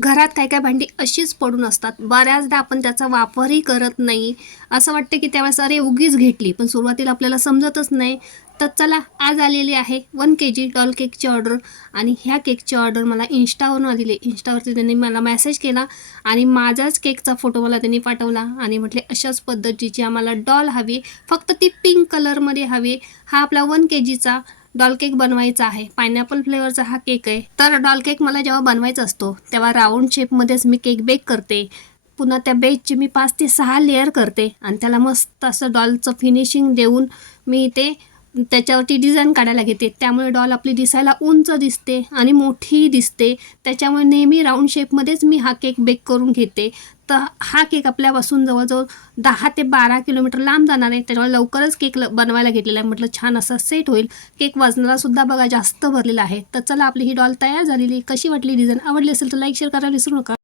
घरात काय काय भांडी अशीच पडून असतात. बऱ्याचदा आपण त्याचा वापरही करत नाही. असं वाटतं की त्यावेळेस अरे उगीच घेतली, पण सुरुवातीला आपल्याला समजतच नाही. तर चला, आज आलेली आहे 1 kg डॉल केकची ऑर्डर. आणि ह्या केकची ऑर्डर मला इन्स्टावरून आलेली आहे. इन्स्टावरती त्यांनी मला मेसेज केला आणि माझाच केकचा फोटो मला त्यांनी पाठवला आणि म्हटले अशाच पद्धतीची आम्हाला डॉल हवी, फक्त ती पिंक कलरमध्ये हवी. हा आपला 1 kgचा डॉल केक बनवायचा आहे. पायनॅपल फ्लेवरचा हा केक आहे. तर डॉल केक मला जेव्हा बनवायचा असतो तेव्हा राऊंड शेपमध्येच मी केक बेक करते. पुन्हा त्या बेकचे मी 5 ते 6 लेअर करते आणि त्याला मस्त असं डॉलचं फिनिशिंग देऊन मी ते त्याच्यावरती डिझाईन काढायला घेते. त्यामुळे डॉल आपली दिसायला उंच दिसते आणि मोठीही दिसते. त्याच्यामुळे नेहमी राऊंड शेपमध्येच मी हा केक बेक करून घेते. तर हा केक आपल्यापासून जवळजवळ 10 ते 12 किलोमीटर लांब जाणार आहे. त्याच्यामुळे लवकरच केक बनवायला घेतलेला आहे. म्हटलं छान असा सेट होईल. केक वजनालासुद्धा बघा जास्त भरलेला आहे. तर चला, आपली ही डॉल तयार झालेली. कशी वाटली डिझाईन? आवडली असेल तर लाईक शेअर करायला विसरू नका.